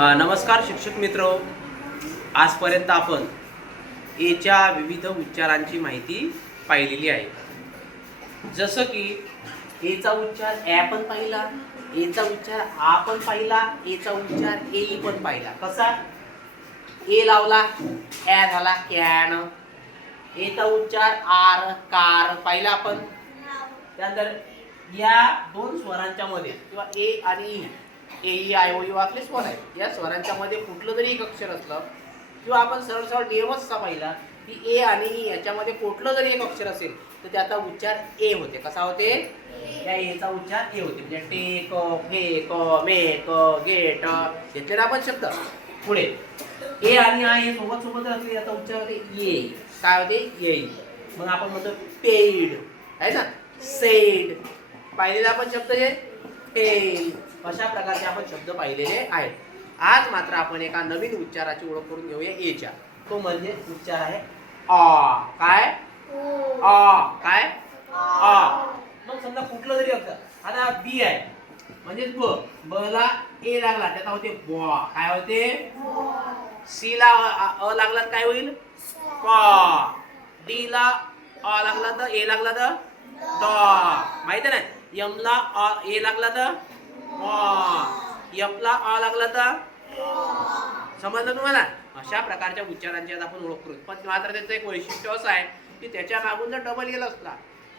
नमस्कार शिक्षक मित्र, आजपर्यंत आपण एच्या विविध उच्चारांची माहिती पाहिलेली आहे. जसं की एचा उच्चार ॲ पण पाहिला, एचा उच्चार आ पण पाहिला, एचा उच्चार ए पण पाहिला. कसा ए लावला ॲ झाला कॅन, एचा उच्चार आर कार पाहिला आपण. त्यानंतर या दोन स्वरांच्या मध्ये किंवा ए आणि ए आय ओ यू आपले स्वर आहेत, या स्वरांच्या मध्ये कुठलं जरी एक अक्षर असलं किंवा आपण सरळ सरळ नियमच पाहिला की ए आणि ई याच्यामध्ये कुठलं जरी एक अक्षर असेल तर त्याचा उच्चार ए होते. कसा होते? या एचा उच्चार ए होते. म्हणजे टेक फेक मेक गेट घेतले ना आपण शब्द. पुढे ए आणि आय हे सोबत सोबत असले याचा उच्चार होते ये. काय होते? येई. मग आपण म्हणतो पेड आहे ना, सेड पाहिलेला आपण शब्द हे पेड. अशा प्रकारचे आपण शब्द पाहिलेले आहेत. आज मात्र आपण एका नवीन उच्चाराची ओळख करून घेऊया एच्या. तो म्हणजे उच्चार आहे आ. काय? आ. काय? आ. मग समजा कुठलं जरी अक्षर, आता बी आहे म्हणजे ब, ब ला ए लागला त्याचा होते ब. काय होते? सी ला अ लागला काय होईल? क. डी ला अ लागला तर ए लागला तर ड. माहिती आहे ना? एम ला अ ए लागला तर एफ ला आ लागला तर समजलं तुम्हाला? अशा प्रकारच्या उच्चारांची आज आपण ओळख करू. पण मात्र त्याचं एक वैशिष्ट्य असं आहे की त्याच्या मागून जर डबल एल असला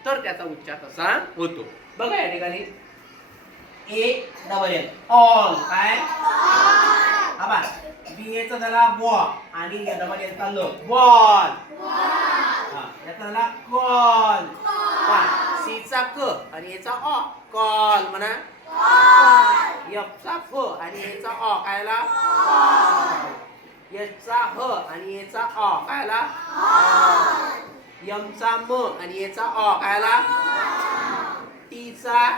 तर त्याचा उच्चार तसा होतो. बघा या ठिकाणी ए डबल एल ऑल. काय? आबा बी एचा झाला बॉ आणि डबल एल चा ल बॉल. याचा झाला कॉल. सी चा क आणि याचा अ कॉल म्हणा. एफचा फ आणि एचा अ कायला? एचचा ह आणि एचा अ कायला? एमचा म आणि एचा अ कायला? टीचा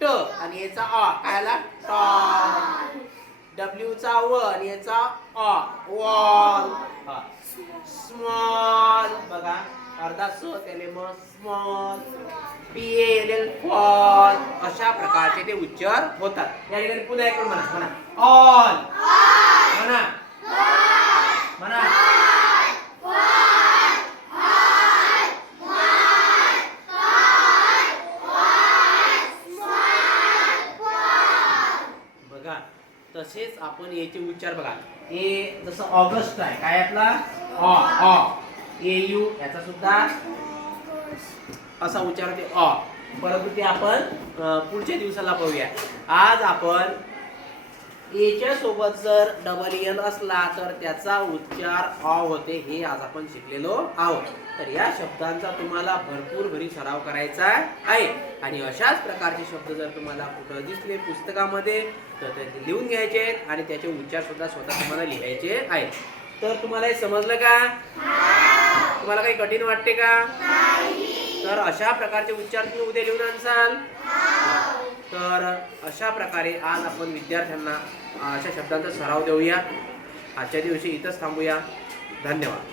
ट आणि एचा अ कायला? ट. डब्ल्यूचा व आणि याचा अ वॉल. स्मॉल. बघा अर्धा स त्याले म स्मॉल. PL fall. अशा प्रकारचे ते उच्चार होतात. या ठिकाणी पुन्हा एक म्हणा म्हणा ऑल म्हणा म्हणा बघा. तसेच आपण याचे उच्चार बघा. ए जसं ऑगस्ट आहे काय आपला अ अ. ए यू याचा सुद्धा असा उच्चार होते अ. परंतु ते आपण पुढच्या दिवसाला पाहूया. आज आपण एच्या सोबत जर डबल एल असला तर त्याचा उच्चार अ होते, हे आज आपण शिकलेलो आहोत. तर या शब्दांचा तुम्हाला भरपूर घरी सराव करायचा आहे. आणि अशाच प्रकारचे शब्द जर तुम्हाला कुठं दिसले पुस्तकामध्ये तर ते लिहून घ्यायचे आहेत आणि त्याचे उच्चार सुद्धा स्वतः तुम्हाला लिहायचे आहेत. तर तुम्हाला हे समजलं का? तुम्हाला काही कठीण वाटते का? तर अशा प्रकारचे उच्चार तुम्ही उद्या लिहून आणसाल. तर अशा प्रकारे आज आपण विद्यार्थ्यांना अशा शब्दांचा सराव देऊया. आजच्या दिवशी इथंच थांबूया. धन्यवाद.